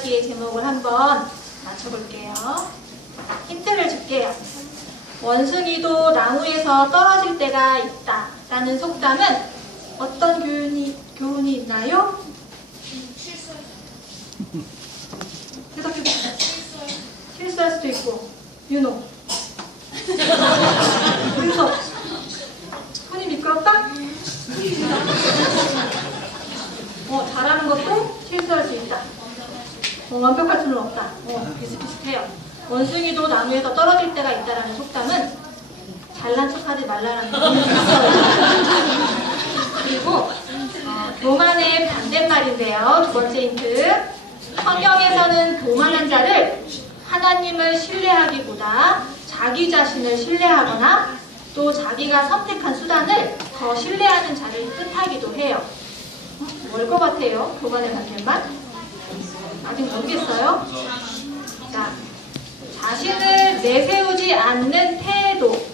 이야기의 제목을 한번 맞춰볼게요. 힌트를 줄게요. 원숭이도 나무에서 떨어질 때가 있다 라는 속담은 어떤 교훈이 있나요? 대답해보세요. 실수할 수도 있고. 윤호. 그래서 손이 미끄럽다? 잘하는 것도 실수할 수 있다. 완벽할 수는 없다. 비슷비슷해요. 원숭이도 나무에서 떨어질 때가 있다라는 속담은 잘난 척하지 말라는 의미가 있어요. 그리고 교만의 반대말인데요. 두 번째 힌트. 성경에서는 교만한 자를 하나님을 신뢰하기보다 자기 자신을 신뢰하거나 또 자기가 선택한 수단을 더 신뢰하는 자를 뜻하기도 해요. 뭘 것 같아요? 교만의 반대말? 아직 모르겠어요? 자, 자신을 내세우지 않는 태도.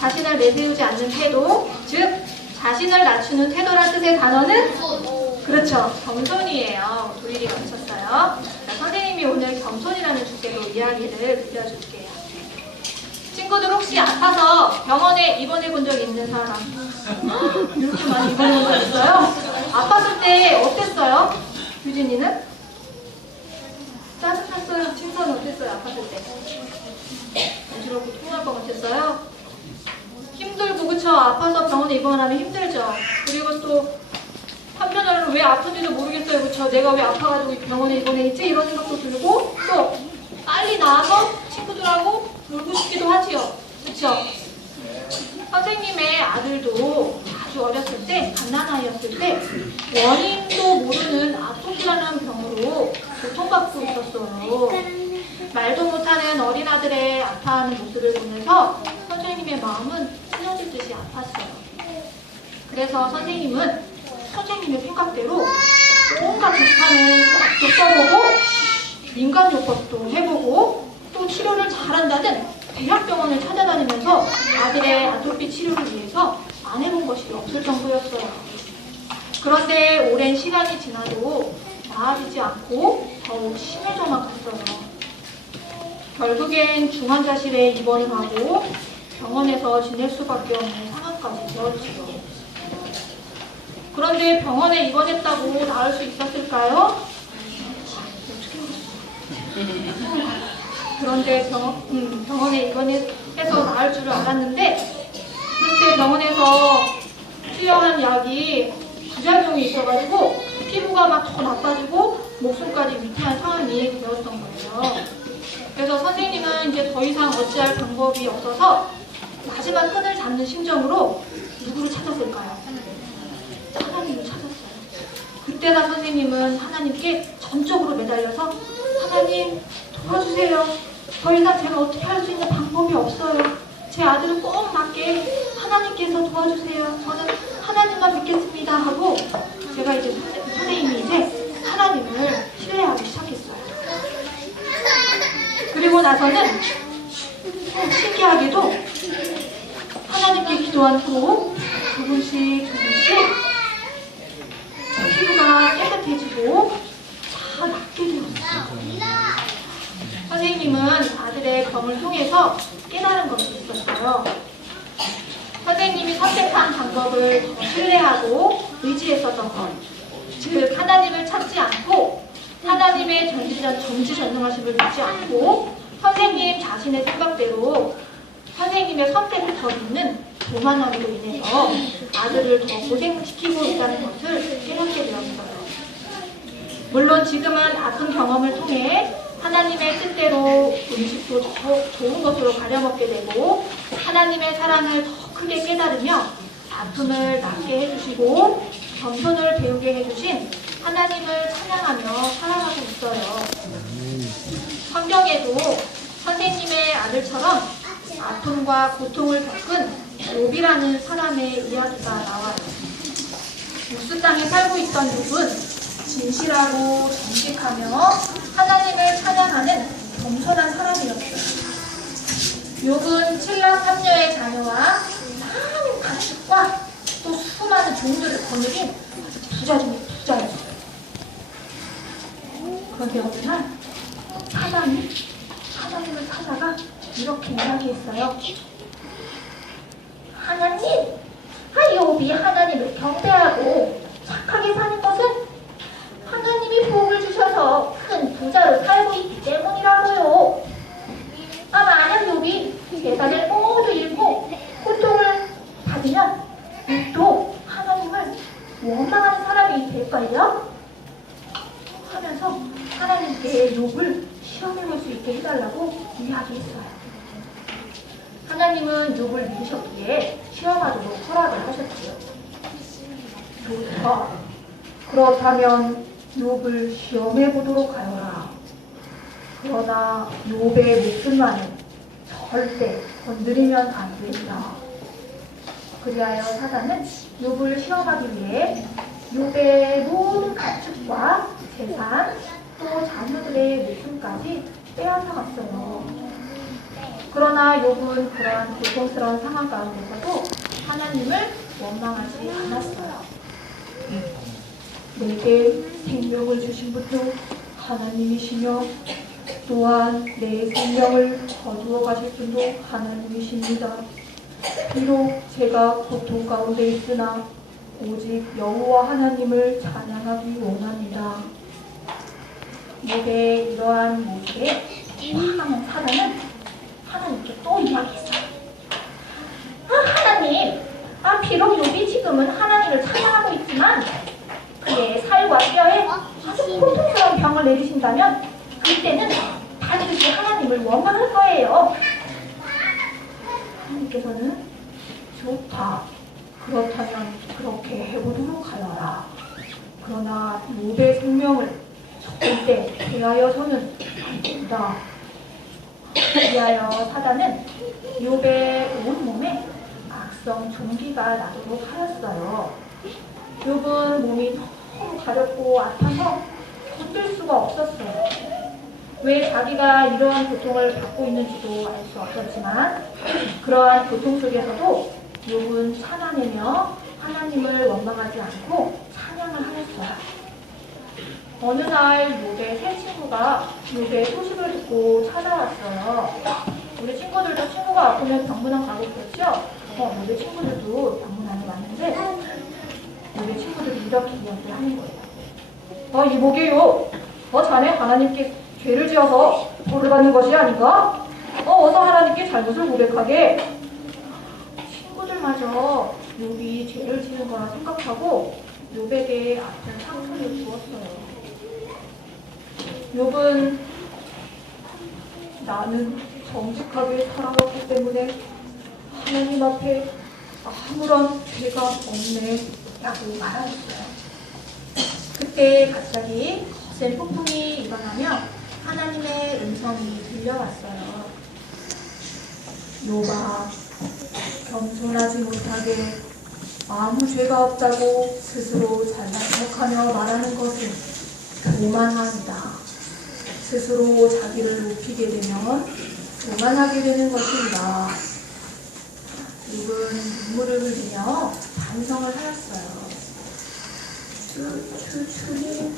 자신을 내세우지 않는 태도, 즉 자신을 낮추는 태도란 뜻의 단어는 그렇죠. 겸손이에요. 도일이 맞췄어요. 자, 선생님이 오늘 겸손이라는 주제로 이야기를 들려줄게요. 친구들 혹시 아파서 병원에 입원해 본 적 있는 사람? 이렇게 많이 입원해 본 적 있어요? 아팠을 때 어땠어요? 유진이는? 짜증났어요? 친구는 어땠어요? 아팠을 때? 어지럽고 통할 것 같았어요? 힘들고 그쵸? 아파서 병원에 입원하면 힘들죠. 그리고 또 한편으로는 왜 아픈지도 모르겠어요. 그쵸? 내가 왜 아파가지고 병원에 입원해 있지? 이런 생각도 들고 또 빨리 나와서 친구들하고 놀고 싶기도 하지요. 그쵸? 선생님의 아들도 아주 어렸을 때, 갓난아이였을 때 원인도 모르는 아토피라는 병으로 고통받고 있었어요. 말도 못하는 어린아들의 아파하는 모습을 보면서 선생님의 마음은 찢어질 듯이 아팠어요. 그래서 선생님은 선생님의 생각대로 온갖 비판을 또 써보고 민간요법도 해보고 또 치료를 잘한다는 대학병원을 찾아다니면서 아들의 아토피 치료를 위해서 안 해본 것이 없을 정도였어요. 그런데 오랜 시간이 지나도 나아지지 않고 더욱 심해져만 갔어요. 결국엔 중환자실에 입원을 하고 병원에서 지낼 수밖에 없는 상황까지 되었지요. 그런데 병원에 입원했다고 나을 수 있었을까요? 그런데 병원에 입원해서 나을 줄을 알았는데 그때 병원에서 투여한 약이 부작용이 있어가지고 피부가 막 더 나빠지고 목숨까지 위태한 상황이 되었던 거예요. 그래서 선생님은 이제 더 이상 어찌할 방법이 없어서 마지막 끈을 잡는 심정으로 누구를 찾았을까요? 하나님을 찾았어요. 그때나 선생님은 하나님께 전적으로 매달려서 하나님 도와주세요. 더 이상 제가 어떻게 할 수 있는 방법이 없어요. 제 아들을 꼭 낫게 하나님께서 도와주세요. 저는 하나님만 믿겠습니다 하고 제가 이제 선생님이 이제 하나님을 신뢰하기 시작했어요. 그리고 나서는 신기하게도 하나님께 기도한 후 조금씩 피부가 깨끗해지고 다 낫게 되었어요. 선생님은 아들의 검을 통해서 깨달은 것이 있었어요. 선생님이 선택한 방법을 더 신뢰하고 의지했었던 것. 즉 하나님을 찾지 않고 하나님의 전지전능하심을 믿지 않고 선생님 자신의 생각대로 선생님의 선택을 더 믿는 교만함으로 인해서 아들을 더 고생시키고 있다는 것을 깨닫게 되었어요. 물론 지금은 아픈 경험을 통해 하나님의 뜻대로 음식도 더 좋은 것으로 가려먹게 되고 하나님의 사랑을 더 크게 깨달으며 아픔을 낫게 해주시고 겸손을 배우게 해주신 하나님을 찬양하며 살아가고 있어요. 성경에도 선생님의 아들처럼 아픔과 고통을 겪은 욥이라는 사람의 이야기가 나와요. 옥수 땅에 살고 있던 욥은 진실하고 정직하며 하나님을 찬양하는 겸손한 사람이었어요. 욥은 7남 3녀의 자녀와 많은 가축과 또 수많은 종들을 거느린 부자 중에 부자였어요. 그런데 어느 날 하나님을 찾아가 이렇게 이야기했어요. 하나님, 욥이 하나님을 경배하고 착하게 사는 것은 하나님이 복을 주셔서 큰 부자로 살고 있기 때문이라고요. 만약 욥이 재산을 모두 잃고 고통을 받으면 또 하나님을 원망하는 사람이 될걸요? 하면서 하나님께 욥을 시험해볼 수 있게 해달라고 이야기했어요. 하나님은 욥을 믿으셨기에 시험하도록 허락을 하셨지요. 좋다. 그렇다면 욥을 시험해보도록 하여라. 그러나 욥의 목숨만은 절대 건드리면 안 된다. 그리하여 사단은 욥을 시험하기 위해 욥의 모든 가축과 재산, 또 자녀들의 목숨까지 빼앗아갔어요. 그러나 욥은 그러한 고통스러운 상황 가운데서도 하나님을 원망하지 않았어요. 내게 생명을 주신 분도 하나님이시며 또한 내 생명을 거두어 가실 분도 하나님이십니다. 비록 제가 고통 가운데 있으나 오직 여호와 하나님을 찬양하기 원합니다. 욥의 이러한 모습에 화나는 사단은 하나님께 또 이야기했어요. 하나님, 비록 욥이 지금은 하나님을 찬양하고 있지만 그의 살과 뼈에 아주 고통스러운 병을 내리신다면 그때는 반드시 하나님을 원망할 거예요. 하나님께서는 좋다. 그렇다면 그렇게 해보도록 하여라. 그러나 욥의 생명을 절대 대하여서는 안 된다. 그리하여 사단은 욥의 온 몸에 악성 종기가 나도록 하였어요. 욥은 몸이 너무 가렵고 아파서 견딜 수가 없었어요. 왜 자기가 이러한 고통을 받고 있는지도 알 수 없었지만 그러한 고통 속에서도 욥은 참아내며 하나님을 원망하지 않고 찬양을 하였어요. 어느 날 욥의 새 친구가 욥의 소식을 듣고 찾아왔어요. 우리 친구들도 친구가 아프면 병문안 가고 그렇죠? 욥의 친구들도 병문안에 왔는데 욥의 친구들이 이렇게 이야기하는 거예요. 이보게요. 자네 하나님께 죄를 지어서 벌을 받는 것이 아닌가? 어서 하나님께 잘못을 고백하게. 친구들마저 욥이 죄를 지은 거라 생각하고 욥에게 아픈 상처를 주었어요. 욥은 나는 정직하게 살아왔기 때문에 하나님 앞에 아무런 죄가 없네 라고 말하였어요. 그때 갑자기 거센 폭풍이 일어나며 하나님의 음성이 들려왔어요. 욥아, 겸손하지 못하게 아무 죄가 없다고 스스로 잘난 척하며 말하는 것은 교만함이다. 스스로 자기를 높이게 되면 교만하게 되는 것입니다. 욥은 눈물을 흘리며 반성을 하였어요. 주님,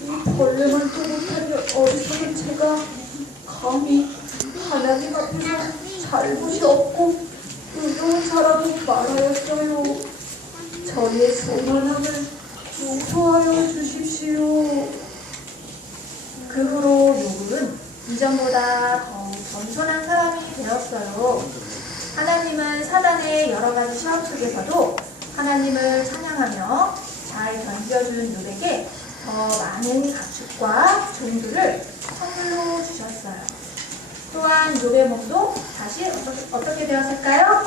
이 벌레만도 못하게 어리석은 제가 감히 하나님 앞에서 잘못이 없고 의로운 사람이 말하였어요. 저의 교만함을 용서하여 주십시오. 그 후로 욥은 이전보다 더욱 겸손한 사람이 되었어요. 하나님은 사단의 여러 가지 시험 속에서도 하나님을 찬양하며 잘 견뎌준 욥에게 더 많은 가축과 종들을 선물로 주셨어요. 또한 욥의 몸도 다시 어떻게 되었을까요?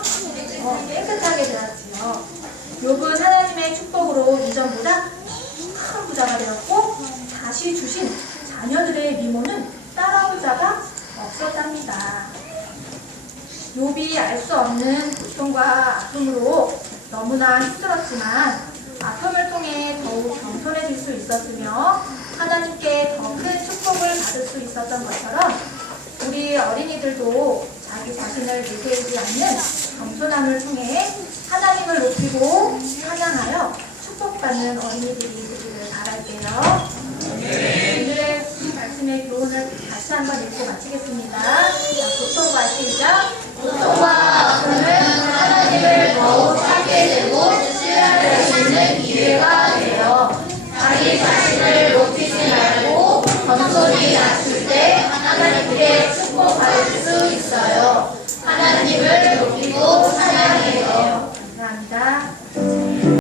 깨끗하게 되었지요. 욥은 하나님의 축복으로 이전보다 큰 부자가 되었고 다시 주신 자녀들의 미모는 따라올 자가 없었답니다. 욥이 알 수 없는 고통과 아픔으로 너무나 힘들었지만 아픔을 통해 더욱 겸손해질 수 있었으며 하나님께 더 큰 축복을 받을 수 있었던 것처럼 우리 어린이들도 자기 자신을 내세우지 않는 겸손함을 통해 하나님을 높이고 찬양하여 축복받는 어린이들이 되기를 바랄게요. 오늘의 같이 한번 읽고 마치겠습니다. 자, 교통과 시작.